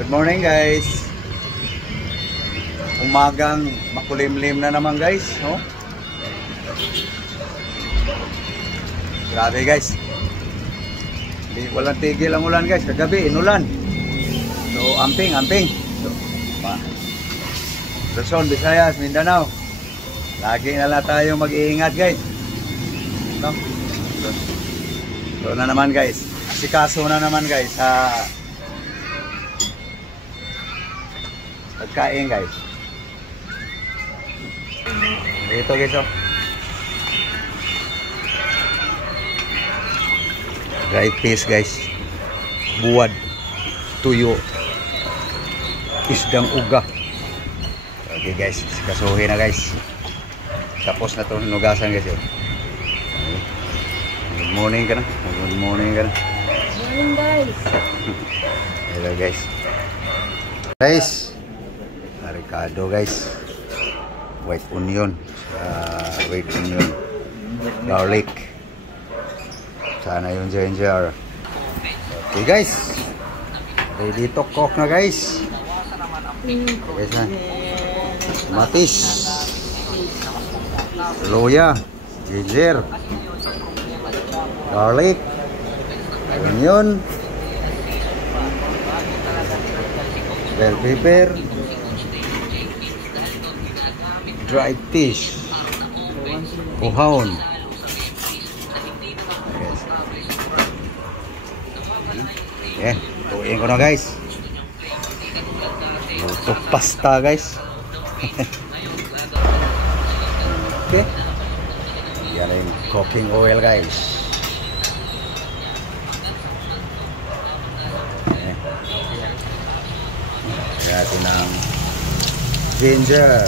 Good morning guys. Umagang makulimlim na naman guys, no? Grabe guys. Walang tigil ang ulan guys. Kagabi inulan. So amping. So, Luzon, Visayas, Mindanao. Lagi na lang tayo mag-iingat guys. No? So na naman guys. Asikaso na naman guys sa pagkain guys. Ito guys, oh. Dry fish guys. Buwad, tuyo, isdang uga. Okay guys, kasuhin na guys. Tapos na itong nugasan guys. Good morning ka na. Good morning ka na. Morning guys. Hello guys. Guys, Ricardo guys. White onion. White onion. Garlic. Sana yung ginger. Okay guys. Ready to cook na guys. Guys na. Matis. Luya. Ginger. Garlic. Onion. Bell pepper. Dried fish. Uhon. Okay, tuin ko na guys. Luto pasta guys. Okay. Yan yung cooking oil guys. Okay. Kaya natin ng ginger.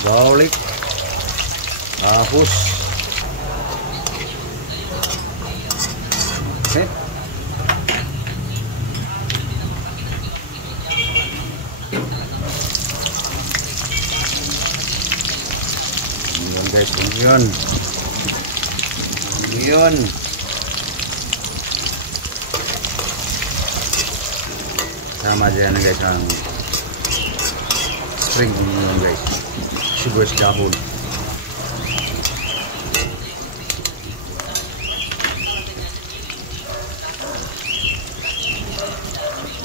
Garlic, ahos. Okay. Onion guys, onion. Onion. Sama dyan guys ang spring onion guys. Sugar double.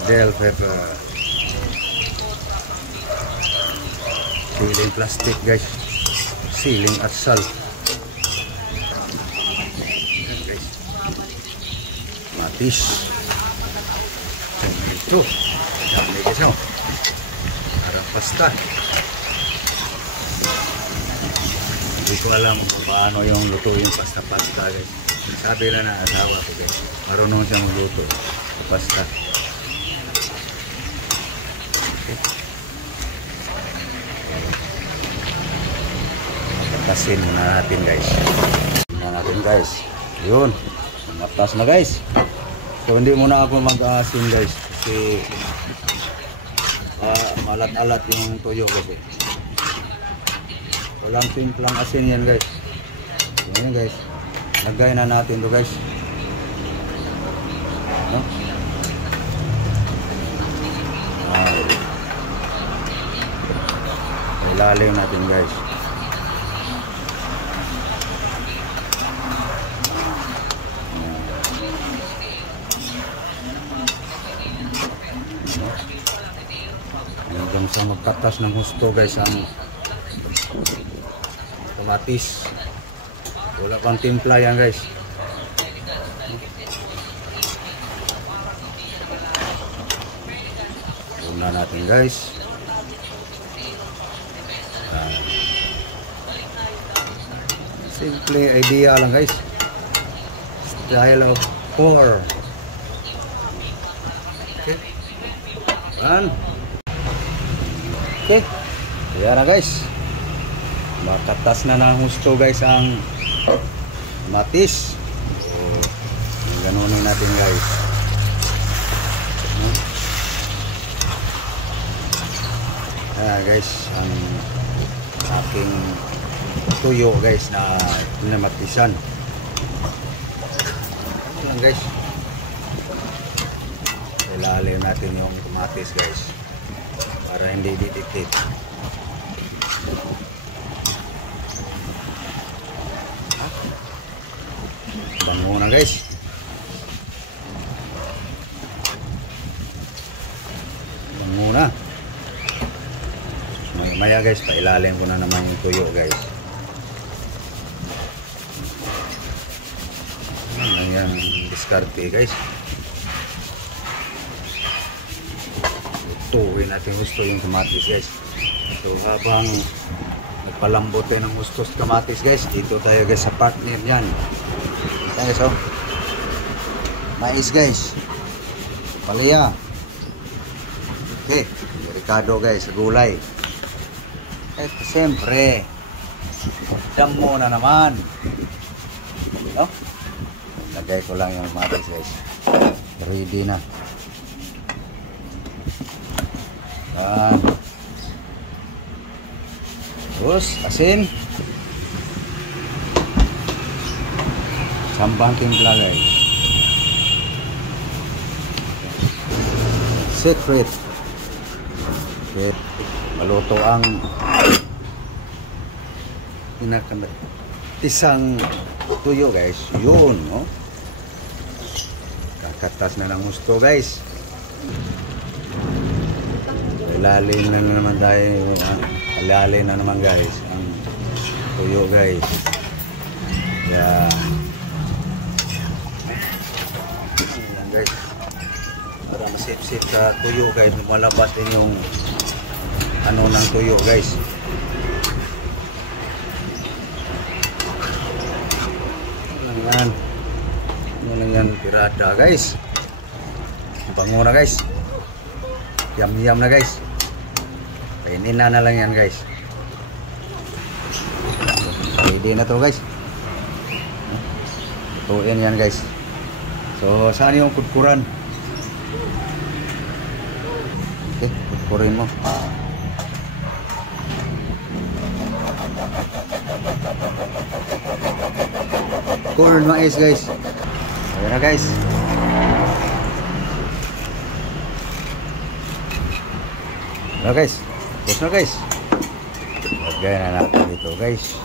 Bell pepper. Siling plastic guys. Siling asal. Guys. Matis. Ito. Dami guys no. Para pasta. Hindi ko alam kung paano yung luto yung pasta-pasta guys. Sabi lang na asawa ko guys. Marunong siya magluto. Pasta. Okay. Patasin muna natin guys. Yun. Matas na guys. So hindi muna ako mag-asin guys. Kasi malat-alat yung tuyo kasi. Walang simplang asin yan guys. Yan guys. Lagay na natin to guys. No? Ilalim natin guys. Hanggang sa magkatas ng gusto guys ang tomatis. Wala pang timpla yan guys. Una natin guys. Simple idea lang guys. Style of pour. Okay. Okay. Ayan na guys. Makatas na ng husto guys ang matis. So, ganunin natin guys. Guys, ang aking tuyo guys na pinamatisan. Lang guys. Ilalim natin yung kamatis guys para hindi didikit. Bango na guys. Bango na. Maya guys, pailalim ko na naman yung tuyo guys. Yan diskarte guys. Tuwin natin gusto yung kamatis guys. So habang nagpalambot tayo ng gusto sa kamatis guys, dito tayo guys sa partner niyan. Ayan guys, oh. Mais guys. Palaya. Okay, ricado guys, gulay. Eh, siyempre, damo na naman. Oh, lagay ko lang yung kamatis guys. Ready na. Yan. Terus, asin. Sambang timpla guys. Secret. Okay. Maluto ang tisang tuyo guys. Yun, no? Kakatas na ng gusto guys. Ilalim na naman tayo. Ilalim na naman guys ang tuyo guys. Yeah. Ayan guys. Para masip-sip sa tuyo guys. Malabas din yung ano ng tuyo guys. Yan. Ano lang yan, pirada guys. Bango na guys. Yum na guys. Kainin na lang yan guys. Ready na to guys. Tutuin yan guys. So saan yung kudkuran? Okay, kudkurin mo. Corn mais guys. Ayan na guys. Ayan guys. Tapos na guys. Lagay na natin dito guys.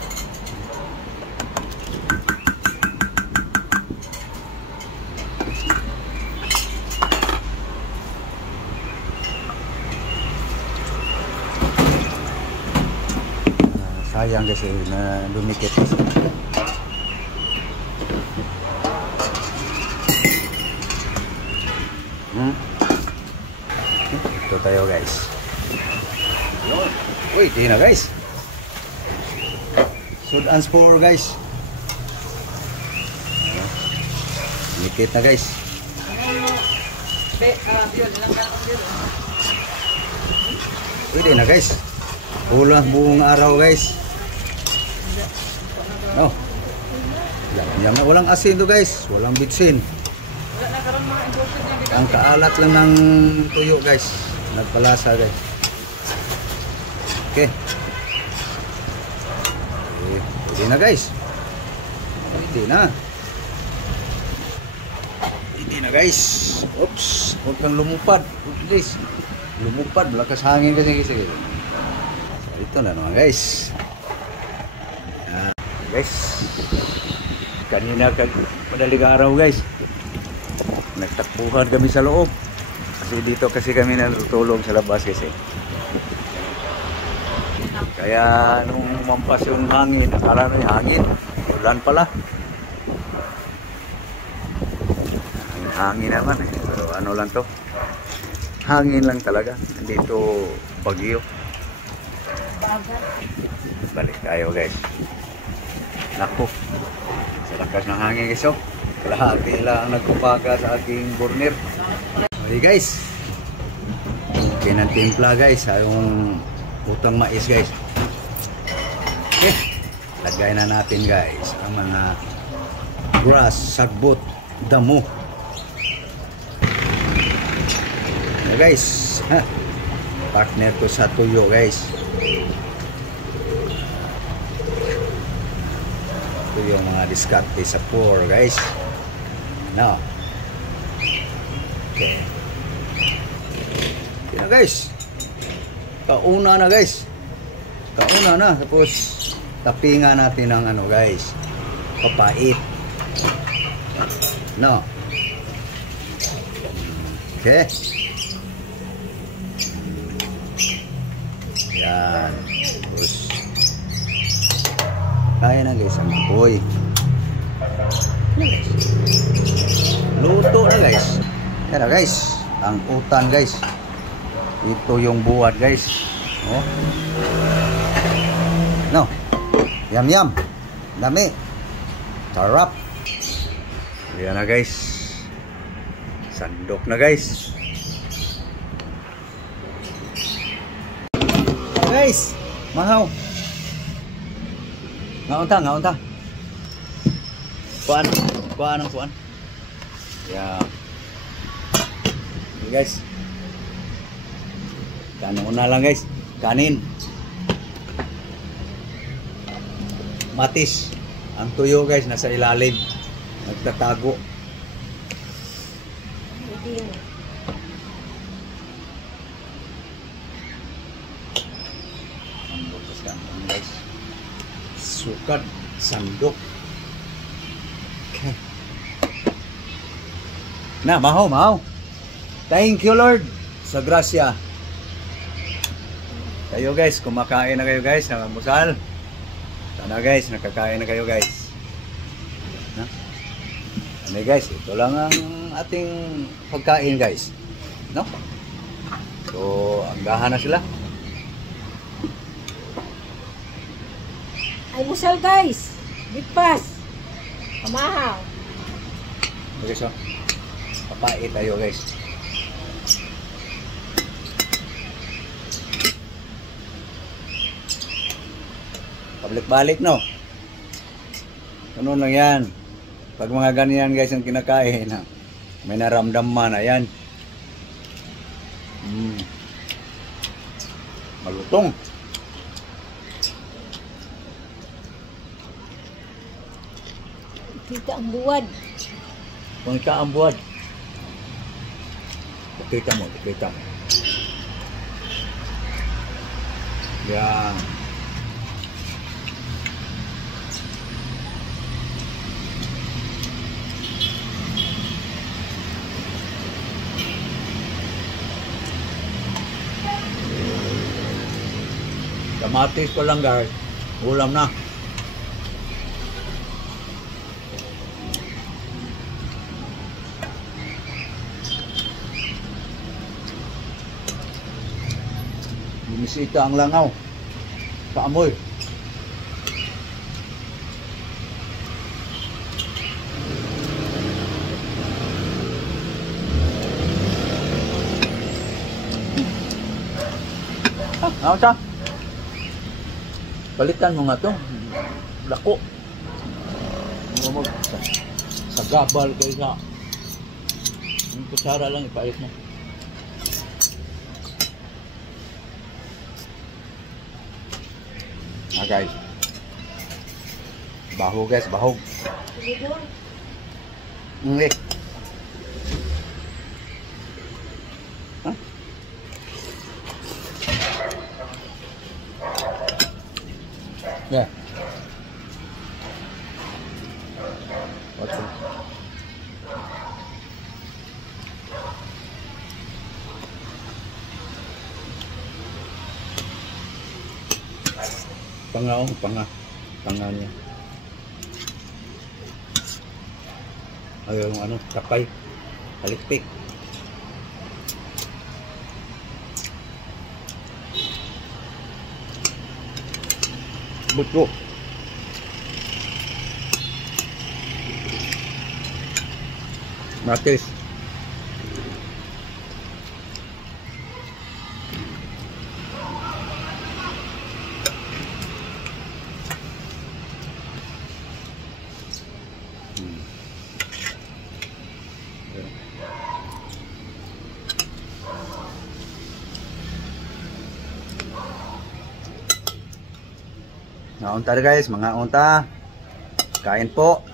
Sayang guys na dumikit. Ito tayo guys. Uy, di na guys. Sudan spore guys. Nikit na guys. Uy, di na guys. Ulang buong araw guys. Oh. Walang asin to guys. Walang bitsin. Ang kaalat lang ng tuyo guys. Nagpalasa guys. Okay. Hindi na guys. Hindi na. Hindi na guys. Oops. Huwag kang lumupad. Please. Lumupad. Malakas hangin kasi. So, ito na naman guys. Guys. Kanina madaling araw guys. Nagtakbuhan kami sa loob. Kasi dito kasi kami natutulog sa labas kasi. Kaya nung mampas yung hangin, akala na yung hangin, ulan pala. Hangin naman eh. Pero ano lang to? Hangin lang talaga. Dito bagyo. Balik tayo guys. Naku. Sa lakas ng hangin guys oh. Kalahati lang nagkupaga sa aking burner. Okay guys. Okay ng timpla guys. Yung utang mais guys. Okay. Lagay na natin guys ang mga grass, sagbot, damo. Okay guys. Partner to sa tuyo guys. ito yung mga diskarte sa pour guys. No. Okay. Yan guys. Kauna na guys. Kauna na. Tapos tapingan natin ng ano guys. Papait. No. Okay. Yan. Tapos kaya na guys ang apoy. Luto na guys. Yan na guys. Ang utan guys. Ito yung buwad guys. Oh. No. Yum yum. Dami. Sarap. Yan na guys. Sandok na guys. Guys, mahaw. Ngaunta. Kuan ang kuan. Ya. Okay, guys. Kanin una lang guys. Kanin. Matis. Ang tuyo guys nasa ilalim. Nagtatago. Guys. Sukat sandok. Okay. Na, mahaw. Thank you Lord sa grasya. Kayo guys, kumakain na kayo guys ng almusal. Sana guys, nakakain na kayo guys. Na? Ano guys, ito lang ang ating pagkain guys. No? So, anggahan na sila. Ay musal guys. Bigpas. Kamahaw. Okay, so papait tayo guys. Pabalik-balik no. Ano lang yan. Pag mga ganyan guys ang kinakain, may naramdaman na yan. Malutong. Kita ang buwad. Pangita ang buwad. Kita mo. Yan. Kamatis ko lang guys. Ulam na. Bumisita ang langaw. Paamoy. Ano siya? Balikan mo nga to. Lako. Sa gabal kayo sa. Yung kutsara lang ipait mo. Guys. Baho guys, baho. Hindi. Huh? Yeah. What's it? Panga niya. Ay, yung ano, kapay. Halikpik. Butro. Matis. Mga unta guys, mga unta. Kain po.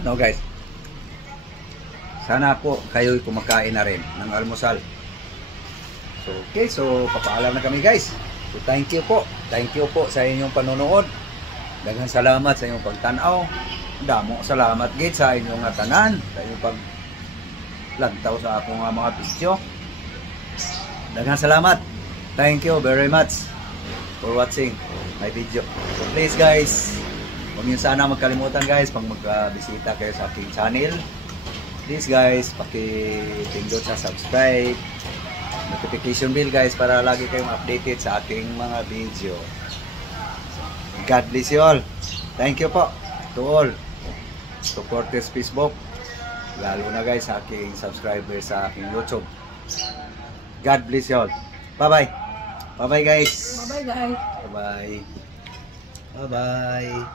No guys, sana po kayo'y kumakain na rin ng almusal. So okay, so papaalam na kami guys. So thank you po sa inyong panonood. Daghang salamat sa inyong pagtanaw. Damo salamat gid sa inyong tanan, sa inyong paglantaw sa akong mga video. Daghang salamat. Thank you very much for watching my video. So please guys, huwag niyo sana magkalimutan guys pag magbisita kayo sa aking channel. Please guys, paki-pindot sa subscribe, notification bell guys para lagi kayong updated sa aking mga video. God bless you all. Thank you po to all supporters Facebook, lalo na guys sa aking subscribers sa aking YouTube. God bless you all. Bye bye. Bye bye guys. Bye-bye, guys. Bye bye. Bye bye.